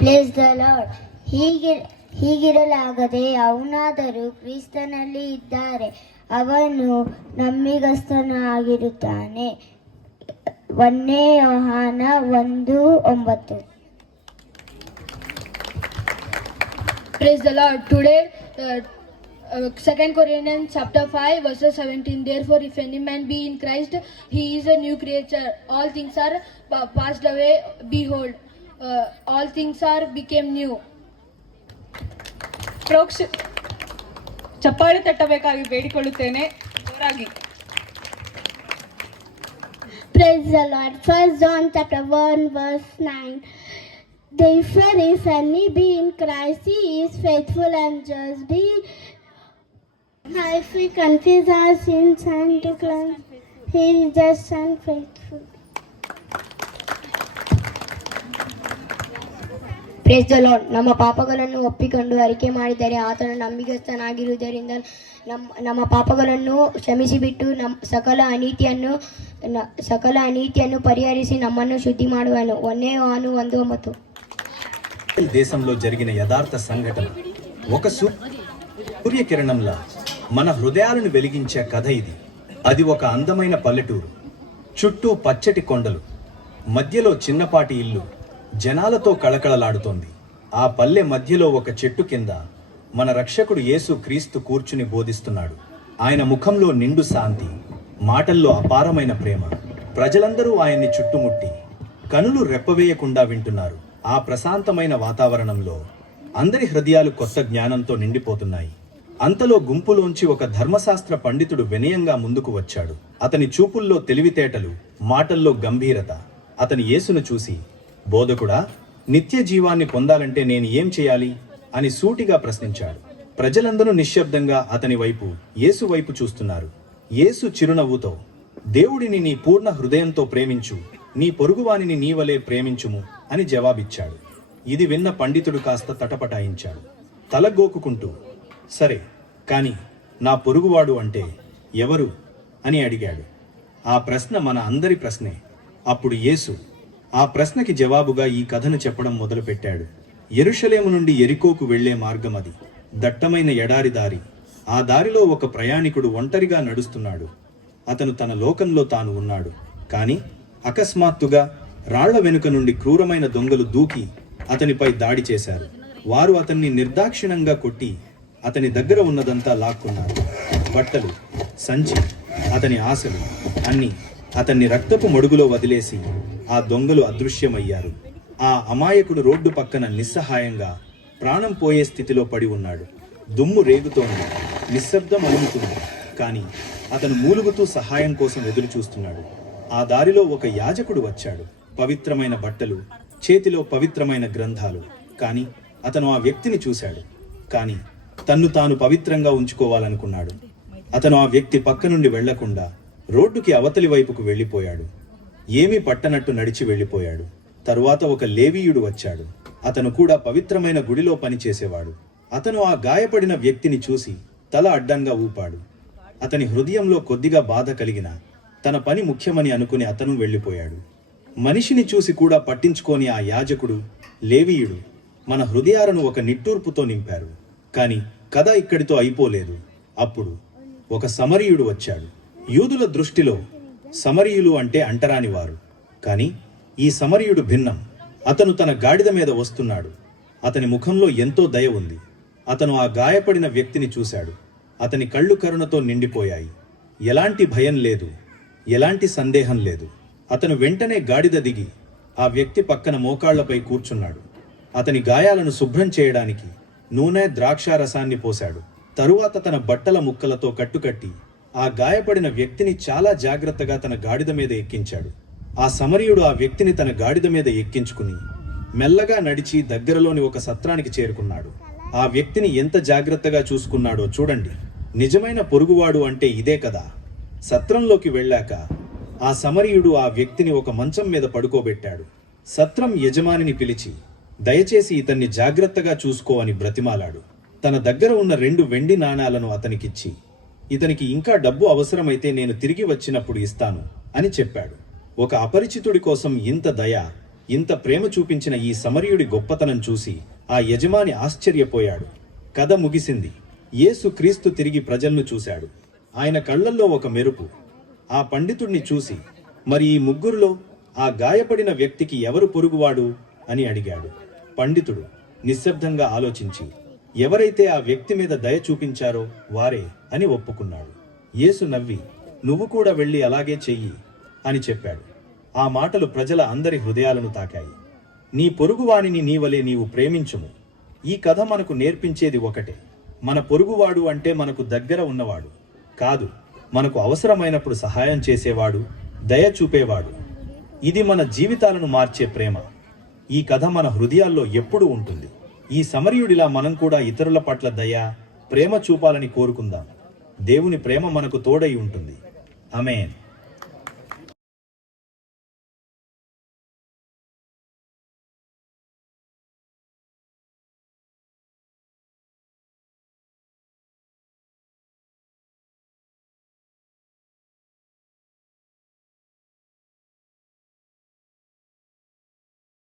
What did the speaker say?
Place the lord. ಹೀಗಿರಲಾಗದೆ ಅವನಾದರೂ ಕ್ರಿಸ್ತನಲ್ಲಿ ಇದ್ದಾರೆ, ಅವನು ನಂಬಿಗಸ್ತನಾಗಿರುತ್ತಾನೆ. 1 ಯೋಹಾನ 1:9. Praise the Lord. Today, 2 Corinthians chapter 5 verses 17. Therefore, if any man be in Christ, he is a new creature. All things are passed away. Behold, all things are became new. ಪ್ರೋಕ್ಷ ಚಪ್ಪಾಳೆ ತಟ್ಟಬೇಕಾಗಿ ಬೇಡಿಕೊಳ್ಳುತ್ತೇನೆ ಜೋರಾಗಿ. Praise the Lord. 1 John chapter 1 verse 9. Therefore, if any be in Christ, he is faithful and just. If we confess our sins and declare, he is just and faithful. Praise the Lord. ನಮ್ಮ ಪಾಪಗಳನ್ನು ಒಪ್ಪಿಕೊಂಡು ಅರಿಕೆ ಮಾಡಿದರೆ ಆತನು ನಂಬಿಗಸ್ತನಾಗಿರುವುದರಿಂದ ನಮ್ಮ ಪಾಪಗಳನ್ನು ಕ್ಷಮಿಸಿಬಿಟ್ಟು ಸಕಲ ಅನೀತಿಯನ್ನು ಪರಿಹರಿಸಿ ನಮ್ಮನ್ನು శుద్ధి ಮಾಡುವನು. 1 ಯೋಹಾನ 1:9. దేశంలో జరిగిన యథార్థ సంఘటన ఒక సూర్యకిరణంలా మన హృదయాలను వెలిగించే కథ ఇది. అది ఒక అందమైన పల్లెటూరు, చుట్టూ పచ్చటి కొండలు, మధ్యలో చిన్నపాటి ఇల్లు, జనాలతో కళకళలాడుతోంది. ఆ పల్లె మధ్యలో ఒక చెట్టు కింద మన రక్షకుడు యేసు క్రీస్తు కూర్చుని బోధిస్తున్నాడు. ఆయన ముఖంలో నిండు శాంతి, మాటల్లో అపారమైన ప్రేమ. ప్రజలందరూ ఆయన్ని చుట్టుముట్టి కనులు రెప్పవేయకుండా వింటున్నారు. ఆ ప్రశాంతమైన వాతావరణంలో అందరి హృదయాలు కొత్త జ్ఞానంతో నిండిపోతున్నాయి. అంతలో గుంపులోంచి ఒక ధర్మశాస్త్ర పండితుడు వినయంగా ముందుకు వచ్చాడు. అతని చూపుల్లో తెలివితేటలు, మాటల్లో గంభీరత. అతని యేసును చూసి, బోధకుడా, నిత్య జీవాన్ని పొందాలంటే నేను ఏం చేయాలి అని సూటిగా ప్రశ్నించాడు. ప్రజలందరూ నిశ్శబ్దంగా అతని వైపు, యేసు వైపు చూస్తున్నారు. యేసు చిరునవ్వుతో, దేవుడిని నీ పూర్ణ హృదయంతో ప్రేమించు, నీ పొరుగువానిని నీవలే ప్రేమించుము అని జవాబిచ్చాడు. ఇది విన్న పండితుడు కాస్త తటపటాయించాడు. తల గోకుకుంటూ, సరే, కాని నా పొరుగువాడు అంటే ఎవరు అని అడిగాడు. ఆ ప్రశ్న మన అందరి ప్రశ్నే. అప్పుడు యేసు ఆ ప్రశ్నకి జవాబుగా ఈ కథను చెప్పడం మొదలుపెట్టాడు. యెరూషలేము నుండి యెరికోకు వెళ్లే మార్గం అది. దట్టమైన ఎడారి దారి. ఆ దారిలో ఒక ప్రయాణికుడు ఒంటరిగా నడుస్తున్నాడు. అతను తన లోకంలో తాను ఉన్నాడు. కాని అకస్మాత్తుగా రాళ్ల వెనుక నుండి క్రూరమైన దొంగలు దూకి అతనిపై దాడి చేశారు. వారు అతన్ని నిర్దాక్షిణంగా కొట్టి అతని దగ్గర ఉన్నదంతా లాక్కున్నారు. బట్టలు, సంచి, అతని ఆశలు అన్నీ అతన్ని రక్తపు మడుగులో వదిలేసి ఆ దొంగలు అదృశ్యమయ్యారు. ఆ అమాయకుడు రోడ్డు పక్కన నిస్సహాయంగా ప్రాణం పోయే స్థితిలో పడి ఉన్నాడు. దుమ్ము రేగుతోంది, నిశ్శబ్దం అలుముతుంది. కానీ అతను మూలుగుతూ సహాయం కోసం ఎదురు చూస్తున్నాడు. ఆ దారిలో ఒక యాజకుడు వచ్చాడు. పవిత్రమైన బట్టలు, చేతిలో పవిత్రమైన గ్రంథాలు. కానీ అతను ఆ వ్యక్తిని చూశాడు. కానీ తన్ను తాను పవిత్రంగా ఉంచుకోవాలనుకున్నాడు. అతను ఆ వ్యక్తి పక్క నుండి వెళ్లకుండా రోడ్డుకి అవతలి వైపుకు వెళ్ళిపోయాడు. ఏమీ పట్టనట్టు నడిచి వెళ్ళిపోయాడు. తరువాత ఒక లేవీయుడు వచ్చాడు. అతను కూడా పవిత్రమైన గుడిలో పనిచేసేవాడు. అతను ఆ గాయపడిన వ్యక్తిని చూసి తల అడ్డంగా ఊపాడు. అతని హృదయంలో కొద్దిగా బాధ కలిగిన తన పని ముఖ్యమని అనుకుని అతను వెళ్ళిపోయాడు. మనిషిని చూసి కూడా పట్టించుకోని ఆ యాజకుడు, లేవీయుడు మన హృదయాలను ఒక నిట్టూర్పుతో నింపారు. కాని కథ ఇక్కడితో అయిపోలేదు. అప్పుడు ఒక సమరీయుడు వచ్చాడు. యూదుల దృష్టిలో సమరీయులు అంటే అంటరానివారు. కాని ఈ సమరీయుడు భిన్నం. అతను తన గాడిద మీద వస్తున్నాడు. అతని ముఖంలో ఎంతో దయ ఉంది. అతను ఆ గాయపడిన వ్యక్తిని చూశాడు. అతని కళ్ళు కరుణతో నిండిపోయాయి. ఎలాంటి భయం లేదు, ఎలాంటి సందేహం లేదు. అతను వెంటనే గాడిద దిగి ఆ వ్యక్తి పక్కన మోకాళ్లపై కూర్చున్నాడు. అతని గాయాలను శుభ్రం చేయడానికి నూనె, ద్రాక్షారసాన్ని పోశాడు. తరువాత తన బట్టల ముక్కలతో కట్టుకట్టి ఆ గాయపడిన వ్యక్తిని చాలా జాగ్రత్తగా తన గాడిద మీద ఎక్కించాడు. ఆ సమరీయుడు ఆ వ్యక్తిని తన గాడిద మీద ఎక్కించుకుని మెల్లగా నడిచి దగ్గరలోని ఒక సత్రానికి చేరుకున్నాడు. ఆ వ్యక్తిని ఎంత జాగ్రత్తగా చూసుకున్నాడో చూడండి. నిజమైన పొరుగువాడు అంటే ఇదే కదా. సత్రంలోకి వెళ్ళాక ఆ సమరీయుడు ఆ వ్యక్తిని ఒక మంచం మీద పడుకోబెట్టాడు. సత్రం యజమానిని పిలిచి, దయచేసి ఇతన్ని జాగ్రత్తగా చూసుకో అని బ్రతిమాలాడు. తన దగ్గర ఉన్న 2 వెండి నాణాలను అతనికిచ్చి, ఇతనికి ఇంకా డబ్బు అవసరమైతే నేను తిరిగి వచ్చినప్పుడు ఇస్తాను అని చెప్పాడు. ఒక అపరిచితుడి కోసం ఇంత దయ ఇంత ప్రేమ చూపించిన ఈ సమరయుడి గొప్పతనం చూసి ఆ యజమాని ఆశ్చర్యపోయాడు. కథ ముగిసింది. యేసు క్రీస్తు తిరిగి ప్రజలను చూశాడు. ఆయన కళ్ళల్లో ఒక మెరుపు. ఆ పండితుడిని చూసి, మరి ఈ ముగ్గురులో ఆ గాయపడిన వ్యక్తికి ఎవరు పొరుగువాడు అని అడిగాడు. పండితుడు నిశ్శబ్దంగా ఆలోచించి, ఎవరైతే ఆ వ్యక్తి మీద దయ చూపించారో వారే అని ఒప్పుకున్నాడు. యేసు నవ్వి, నువ్వు కూడా వెళ్ళి అలాగే చెయ్యి అని చెప్పాడు. ఆ మాటలు ప్రజల అందరి హృదయాలను తాకాయి. నీ పొరుగువానిని నీవలే నీవు ప్రేమించుము. ఈ కథ మనకు నేర్పించేది ఒకటే, మన పొరుగువాడు అంటే మనకు దగ్గర ఉన్నవాడు కాదు, మనకు అవసరమైనప్పుడు సహాయం చేసేవాడు, దయ చూపేవాడు. ఇది మన జీవితాలను మార్చే ప్రేమ. ఈ కథ మన హృదయాల్లో ఎప్పుడూ ఉంటుంది. ఈ సమరయుడిలా మనం కూడా ఇతరుల పట్ల దయ, ప్రేమ చూపాలని కోరుకుందాం. దేవుని ప్రేమ మనకు తోడై ఉంటుంది. ఆమేన్.